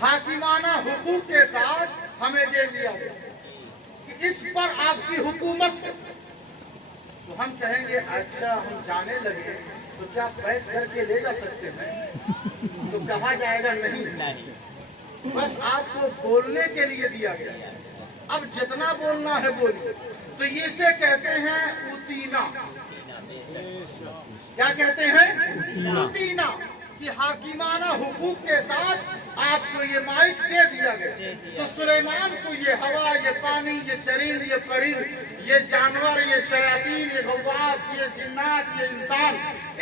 حاکمانہ حقوق کے ساتھ ہمیں دے دیا گیا کہ اس پر آپ کی حکومت ہے. تو ہم کہیں گے اچھا ہم جانے لگے تو کیا پیک کر کے لے جا سکتے ہیں؟ تو کہا جائے گا نہیں, بس آپ کو بولنے کے لیے دیا گیا, اب جتنا بولنا ہے بولیے. تو یہ سے کہتے ہیں اوتینا. کیا کہتے ہیں؟ اوتینا, کہ حاکمانہ حقوق کے ساتھ آپ کو یہ مائک دے دیا گیا. تو سلیمان کو یہ ہوا, یہ پانی, یہ چرند, یہ پرند, یہ جانور, یہ شیاطین, یہ غواص, یہ جنات, یہ انسان,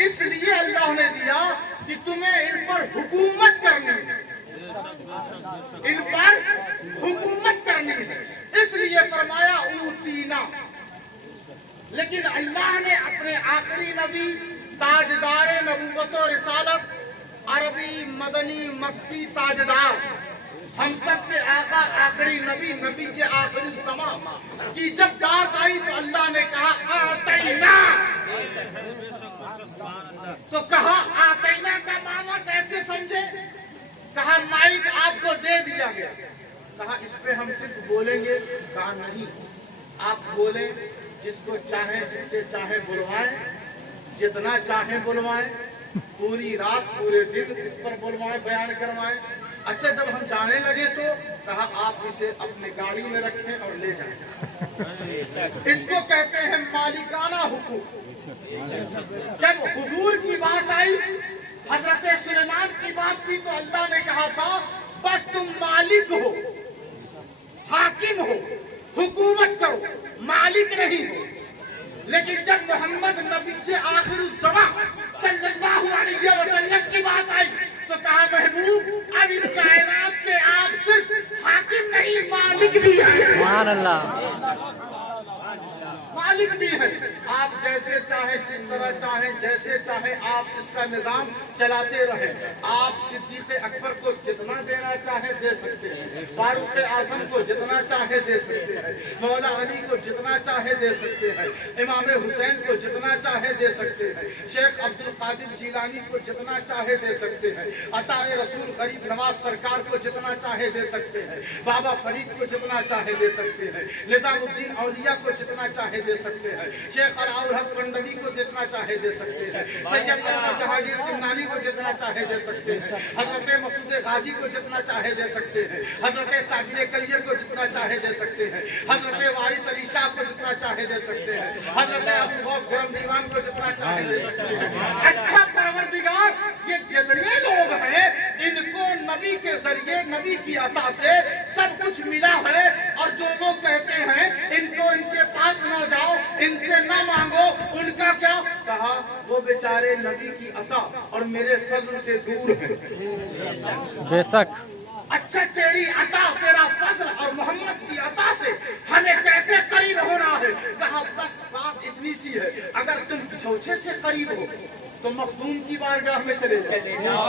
اس لیے اللہ نے دیا کہ تمہیں ان پر حکومت کرنی ہے, ان پر حکومت کرنی ہے. اس لیے فرمایا اوتینا. لیکن اللہ نے اپنے آخری نبی, تاجدار نبوت و رسالت, عربی مدنی مکی تاجدار, ہم سب کے آقا, آخری نبی, نبی کے آخری زمان کی جب بات آئی تو اللہ نے کہا آتینا. تو کہا آتینا کا معنی کیسے سمجھے؟ کہا مائک آپ کو دے دیا گیا. کہا اس پہ ہم صرف بولیں گے؟ کہا نہیں, آپ بولیں, جس کو چاہیں جس سے چاہیں بلوائیں, جتنا چاہیں بلوائیں, پوری رات پورے دن اس پر بلوائیں, بیان کروائیں. اچھا جب ہم جانے لگے تو کہا آپ اسے اپنی گاڑی میں رکھیں اور لے جائیں. اس کو کہتے ہیں مالکانہ حقوق. جب حضور کی بات آئی, حضرت سلیمان کی بات کی, تو اللہ نے کہا تھا بس تم مالک ہو, حاکم ہو, حکومت کرو, مالک نہیں ہو. لیکن جب محمد نبی سے آخر الزمان صلی اللہ علیہ وسلم کی بات آئی تو کہا محبوب اب اس کائنات کے آپ صرف حاکم نہیں, مالک بھی ہیں. سبحان اللہ, مالک بھی ہے. آپ جیسے چاہیں, جس طرح چاہیں, جیسے چاہیں آپ اس کا نظام چلاتے رہیں. آپ صدیق اکبر کو جتنا دینا چاہیں دے سکتے ہیں, فاروق اعظم کو جتنا چاہیں دے سکتے ہیں, مولا علی کو جتنا چاہیں دے سکتے ہیں, امام حسین کو جتنا چاہیں دے سکتے ہیں, شیخ عبد القادر جیلانی کو جتنا چاہیں دے سکتے ہیں, عطا رسول غریب نواز سرکار کو جتنا چاہیں دے سکتے ہیں, بابا فرید کو جتنا چاہیں دے سکتے ہیں, نظام الدین اولیاء کو جتنا چاہے دے سکتے ہیں, شیخ علاؤل حق پنڈوی کو جتنا چاہے دے سکتے ہیں, سید احمد جہانگیر سمنانی کو جتنا چاہے دے سکتے ہیں, حضرت مسعود غازی کو جتنا چاہے دے سکتے ہیں, حضرت ساجد کلیر کو جتنا چاہے دے سکتے ہیں, حضرت وارث علی شاہ کو جتنا چاہے دے سکتے ہیں, حضرت ابو غوث خرم دیوان کو جتنا چاہے دے سکتے ہیں. اچھا پروردگار, یہ جتنے لوگ ہیں ان کو نبی کے ذریعے, نبی کی عطا سے سب کچھ ملا ہے, اور جو لوگ کہتے ہیں ان کو ان کے پاس نہ جاؤ, ان سے نہ مانگو, ان کا کیا؟ کہا وہ بیچارے نبی کی عطا اور میرے فضل سے دور ہیں۔ بے شک اچھا تیری عطا، تیرا فضل اور محمد کی عطا سے ہمیں کیسے قریب ہونا ہے؟ کہا بس بات اتنی سی ہے، اگر تم چھوچے سے قریب ہو تو مخدوم کی بارگاہ میں چلے جاؤ،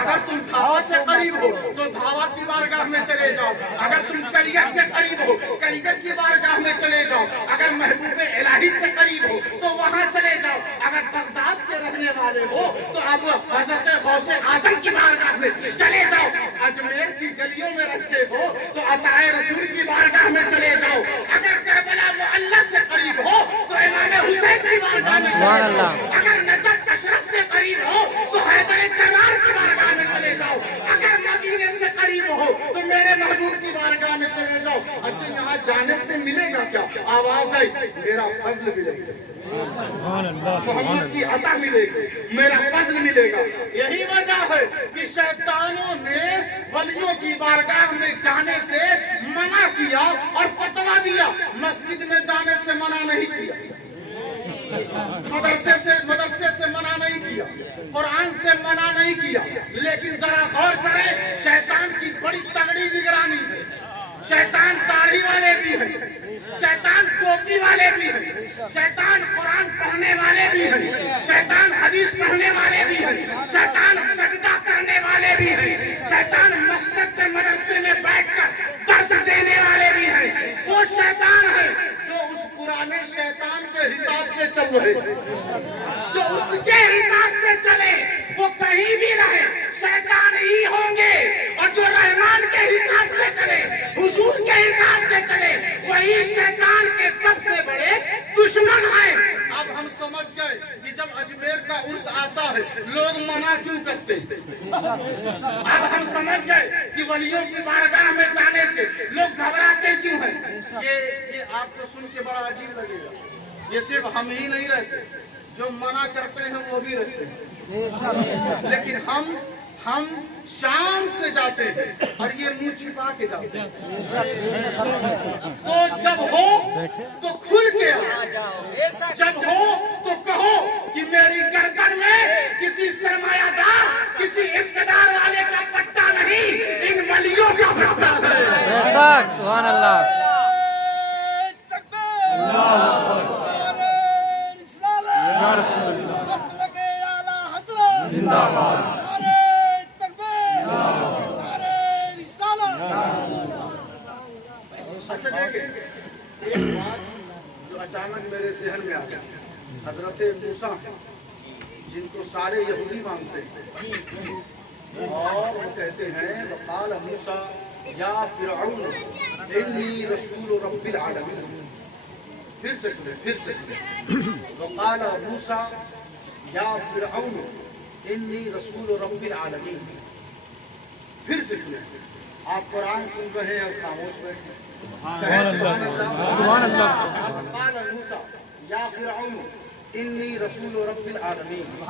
اگر تم دھاوا سے قریب ہو تو دھاوا کی بارگاہ میں چلے جاؤ، اگر تم کلیگر سے قریب ہو کلیگر کی بارگاہ میں چلے جاؤ، اگر محبوب الہی سے قریب ہو تو وہاں چلے جاؤ، اگر بغداد کے رہنے والے ہو تو اب حضرت غوث اعظم کی بارگاہ میں چلے جاؤ، اجمیر کی گلیوں میں رہتے ہو تو عطائے رسول کی بارگاہ میں چلے جاؤ، اگر کربلا معلی سے قریب ہو تو امام حسین کی بارگاہ میں چلے جاؤ، اگر نجف اشرف سے قریب ہو تو حیدر کرار کی بارگاہ میں چلے جاؤ، اگر مدینے سے قریب ہو تو میرے محبوب کی بارگاہ میں چلے جاؤ۔ اچھا یہاں جانے سے ملے گا کیا؟ آواز آئی میرا فضل ملے گا، محمد کی عطا ملے گی، میرا فضل ملے گا۔ یہی وجہ ہے کہ شیطانوں نے ولیوں کی بارگاہ میں جانے سے منع کیا اور فتویٰ دیا، مسجد میں جانے سے منع نہیں کیا، مدرسے سے منع نہیں کیا، قرآن سے منع نہیں کیا، لیکن ذرا غور کریں شیطان کی بڑی تگڑی نگرانی ہے، شیطان داڑھی والے بھی ہیں، شیطان ٹوپی والے بھی ہیں، شیطان قرآن پڑھنے والے بھی ہیں، شیطان حدیث پڑھنے والے بھی ہیں، شیطان سجدہ کرنے والے بھی ہیں، شیطان مسجد کے مدرسے میں بیٹھ کر درس دینے والے بھی ہیں۔ وہ شیطان ہے جو اس پرانے شیطان کے حساب سے چل رہے، جو اس کے حساب سے چلے وہ کہیں بھی رہے شیطان ہی ہوں گے، اور جو رحمان کے حساب سے چلے، حضور کے حساب سے چلے، وہی شیطان کے سب سے بڑے دشمن ہیں۔ اب ہم سمجھ گئے کہ جب اجمیر کا عرس آتا ہے لوگ منع کیوں کرتے ہیں، اب ہم سمجھ گئے کہ ولیوں کی بارگاہ میں جانے سے لوگ گھبراتے کیوں ہیں۔ یہ آپ کو سن کے بڑا عجیب لگے گا، یہ صرف ہم ہی نہیں رہتے، جو منع کرتے ہیں وہ بھی رہتے ہیں، لیکن ہم شان سے جاتے ہیں اور یہ منہ چھپا کے جاتے ہیں۔ تو جب ہو تو کھل کے آؤ، جب ہو تو کہو کہ میری گردن میں کسی سرمایہ دار، کسی اقتدار والے کا پٹا نہیں، ان ولیوں کا پٹا ہے۔ بے شک سبحان اللہ۔ اچھا دیکھیں ایک بات جو اچانک میرے ذہن میں آ گیا، حضرت موسیٰ جن کو سارے یہودی مانتے ہیں اور وہ کہتے ہیں وقال موسیٰ یا فرعون انی رسول رب العالمین، پھر سے سنیں وقال موسیٰ یا فرعون انی رسول رب العالمین، پھر سے سنیں۔ آپ قرآن سن رہے ہیں اور خاموش بیٹھے سبحان اللہ۔ قال موسیٰ یا فرعون انی رسول رب العالمین،